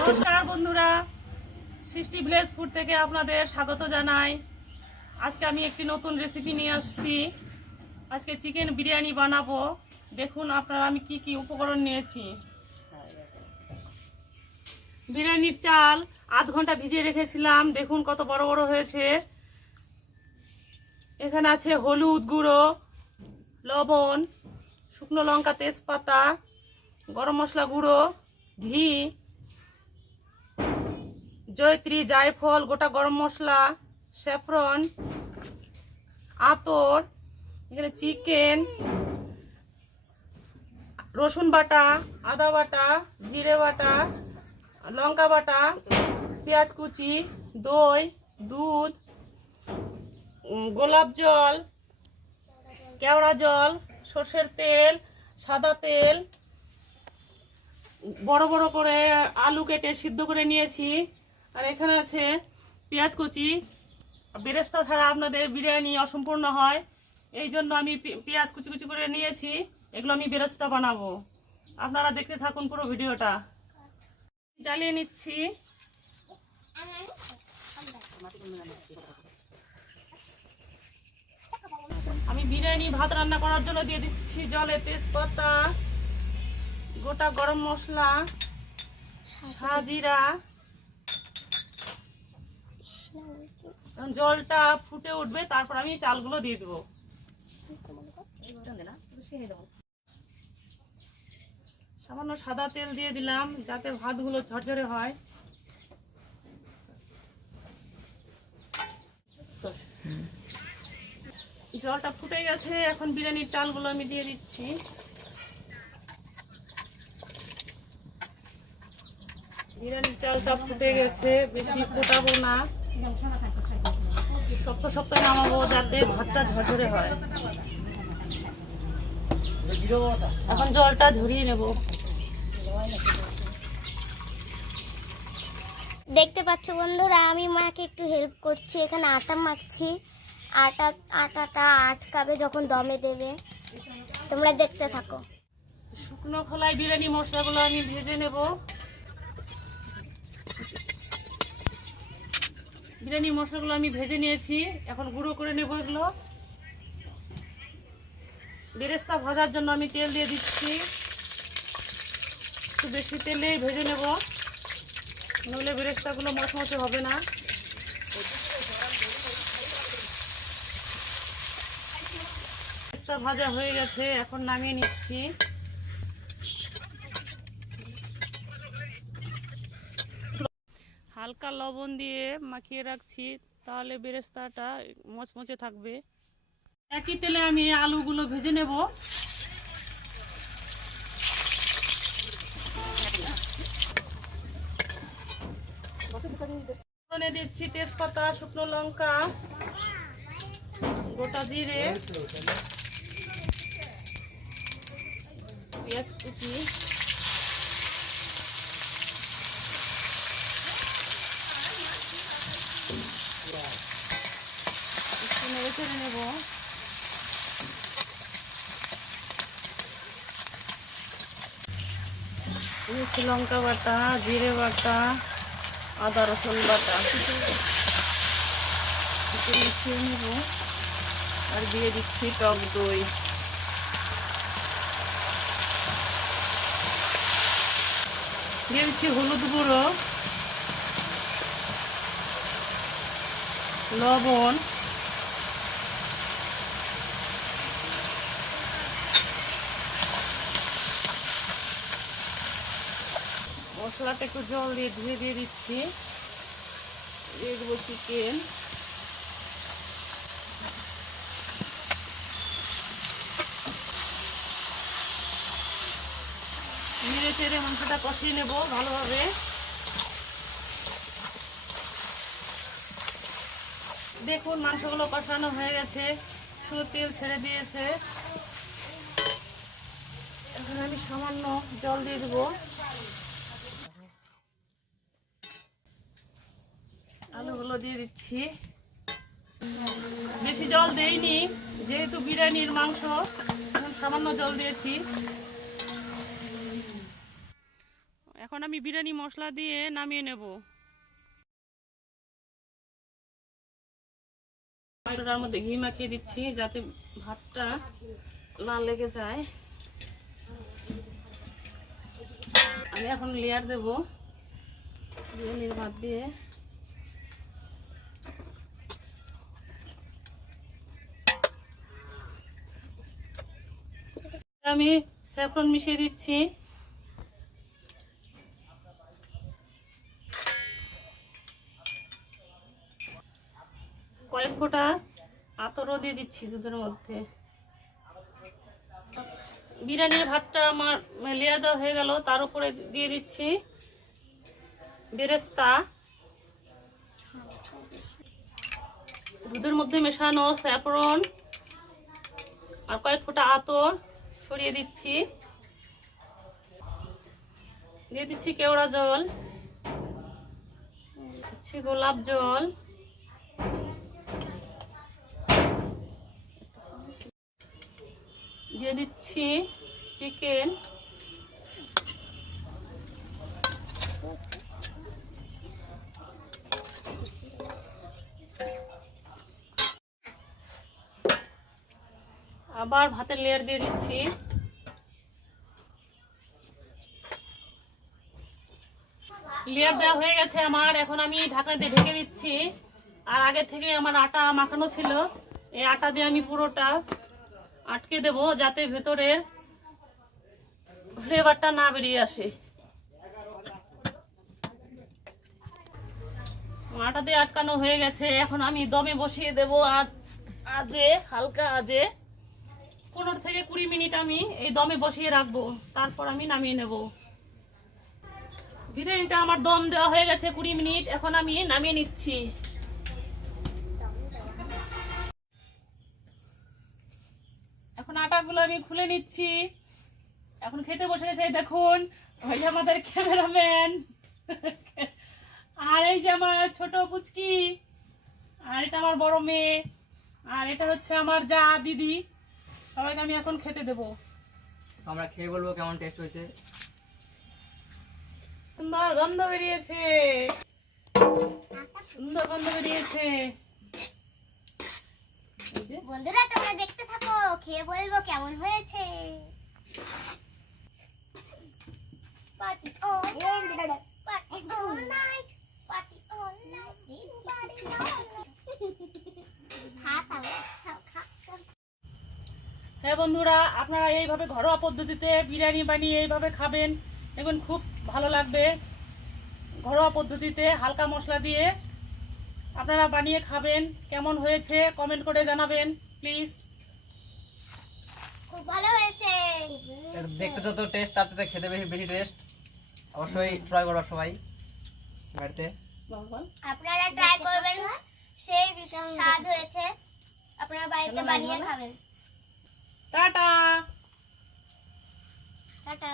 নমস্কার বন্ধুরা, সৃষ্টি ভিলেজ ফুড থেকে আপনাদের স্বাগত জানাই। আজকে আমি একটি নতুন রেসিপি নিয়ে আসছি। আজকে চিকেন বিরিয়ানি বানাবো। দেখুন আপনারা আমি কি কি উপকরণ নিয়েছি। বিরিয়ানির চাল আধ ঘন্টা ভিজিয়ে রেখেছিলাম, দেখুন কত বড় বড় হয়েছে। এখানে আছে হলুদ গুঁড়ো, লবণ, শুকনো লঙ্কা, তেজপাতা, গরম মশলা গুঁড়ো, ঘি, জয়ত্রী, জায়ফল, গোটা গরম মশলা, স্যাফরন, আতর, এখানে চিকেন, রসুন বাটা, আদা বাটা, জিরে বাটা, লঙ্কা বাটা, পেঁয়াজ কুচি, দই, দুধ, গোলাপ জল, কেওড়া জল, সর্ষের তেল, সাদা তেল, বড় বড় করে আলু কেটে সিদ্ধ করে নিয়েছি। আর এখানে আছে পেঁয়াজ কুচি। বেরেস্তা ছাড়া আপনাদের বিরিয়ানি অসম্পূর্ণ হয়, এই জন্য আমি পেঁয়াজ কুচি কুচি করে নিয়েছি। এগুলো আমি বেরেস্তা বানাবো। আপনারা দেখতে থাকুন পুরো ভিডিওটা। জ্বালিয়ে নিচ্ছি। আমি বিরিয়ানি ভাত রান্না করার জন্য দিয়ে দিচ্ছি জলে তেজপাতা, গোটা গরম মশলা, সাজিরা। জলটা ফুটে উঠবে, তারপর আমি চালগুলো দিয়ে দেবো। সামান্য সাদা তেল দিয়ে দিলাম যাতে ভাতগুলো ঝরঝরে হয়। জলটা ফুটে গেছে, এখন বিরিয়ানির চালগুলো আমি দিয়ে দিচ্ছি। বিরিয়ানির চালটা ফুটে গেছে, বেশি ফোটাবো না, শক্ত শক্ত নামাবো যাতে ভাতটা ঝরঝরে হয়। এখন জলটা ঝরিয়ে নেব। দেখতে পাচ্ছ বন্ধুরা, আমি মাকে একটু হেল্প করছি। এখানে আটা মাখছি। আটাটা আটকাবে যখন দমে দেবে। তোমরা দেখতে থাকো। শুকনো খোলায় বিরিয়ানি মশলাগুলো আমি ভেজে নেব। বিরিয়ানি মশলাগুলো আমি ভেজে নিয়েছি, এখন গুঁড়ো করে নেব এগুলো। বেরেস্তা ভাজার জন্য আমি তেল দিয়ে দিচ্ছি। একটু বেশি তেলেই ভেজে নেব, নইলে বেরেস্তাগুলো মচমচে হবে না। বেরেস্তা ভাজা হয়ে গেছে, এখন নামিয়ে নিচ্ছি। হালকা লবণ দিয়ে মাখিয়ে রাখছি, তাহলে বেরেস্তাটা মচমচে থাকবে। একই তেলে আমি আলুগুলো ভেজে নেব। দিচ্ছি তেজপাতা, শুকনো লঙ্কা, গোটা জিরে, পেঁয়াজ কুচি, একটু নেড়ে চেড়ে নেব। লঙ্কা বাটা, জিরে বাটা, আদা রসুন বাটা একটু মিশিয়ে নেব। আর দিয়ে দিচ্ছি টক দই। দিয়ে দিচ্ছি হলুদ গুঁড়ো, লবণ, মশলাটা একটু জল দিয়ে ধুয়ে দিয়ে দিচ্ছি। দিয়ে দেবো চিকেন। নেড়ে চেড়ে মাংসটা কষিয়ে নেব ভালোভাবে। দেখুন মাংসগুলো কষানো হয়ে গেছে, শুধু তেল ছেড়ে দিয়েছে। এখন এখন আমি সামান্য জল দিয়ে দেবো। আলুগুলো দিয়ে দিচ্ছি। বেশি জল দেইনি, যেহেতু বিরিয়ানির মাংস, এখন সামান্য জল দিয়েছি। এখন আমি বিরিয়ানি মশলা দিয়ে নামিয়ে নেব। তার মধ্যে ঘি মাখিয়ে দিচ্ছি যাতে ভাতটা না লেগে যায়। আমি এখন লেয়ার দেব বিরিয়ানির ভাত দিয়ে। আমি স্যাফরন মিশিয়ে দিচ্ছি। কয়েক ফোঁটা আতরও দিয়ে দিচ্ছি দুধের মধ্যে। বিরিয়ানির ভাতটা আমার লেয়ার দেওয়া হয়ে গেল, তার উপরে দিয়ে দিচ্ছি বেরেস্তা, দুধের মধ্যে মেশানো স্যাফরন আর কয়েক ফোঁটা আতর ছড়িয়ে দিচ্ছি। দিয়ে দিচ্ছি কেওড়া জল, দিচ্ছি গোলাপ জল, দিয়ে দিচ্ছি চিকেন, আবার ভাতের লেয়ার দিয়ে দিচ্ছি। লেয়ার দেওয়া হয়ে গেছে আমার, এখন আমি ঢাকনা দিয়ে ঢেকে দিচ্ছি। আর আগে থেকে আমার আটা মাখানো ছিল, এই আটা দিয়ে আমি পুরোটা আটকে দেব যাতে ভেতরের ফ্লেভারটা না বেরিয়ে আসে। আটা দিয়ে আটকানো হয়ে গেছে, এখন আমি দমে বসিয়ে দেব। আজে হালকা আজে 15 থেকে 20 মিনিট আমি এই দমে বসিয়ে রাখবো, তারপর আমি নামিয়ে নেব। বিরিয়ানিটা আমার দম দেওয়া হয়ে গেছে 20 মিনিট, এখন আমি নামিয়ে নিচ্ছি। এখন আটাগুলো আমি খুলে নিচ্ছি। এখন খেতে বসে গেছে, দেখুন ওই যে আমাদের ক্যামেরাম্যান, আর এই যে আমার ছোট পুচকি, আর এটা আমার বড় মেয়ে, আর এটা হচ্ছে আমার যা দিদি। সবাইকে আমি এখন খেতে দেবো। আমরা খেয়ে বলবো কেমন টেস্ট হয়েছে। সুন্দর গন্ধ বেরিয়েছে, সুন্দর গন্ধ বেরিয়েছে। বন্ধুরা তোমরা দেখতে থাকো, খেয়ে বলবো কেমন হয়েছে। Party all night, party all night, party all night, party all night. হ্যাঁ বন্ধুরা, আপনারা এইভাবে ঘরোয়া পদ্ধতিতে বিরিয়ানি বানিয়ে এইভাবে খাবেন, দেখুন খুব ভালো লাগবে। ঘরোয়া পদ্ধতিতে হালকা মশলা দিয়ে আপনারা বানিয়ে খাবেন। কেমন হয়েছে কমেন্ট করে জানাবেন প্লিজ। খুব ভালো হয়েছে। দেখতে যত টেস্ট তার সাথে খেতে বেশি বেশি টেস্ট। অবশ্যই ট্রাই করো সবাই বাড়িতে। আপনারা ট্রাই করবেন, সেই স্বাদ হয়েছে। আপনারা বাড়িতে বানিয়ে খাবেন। Tata tata.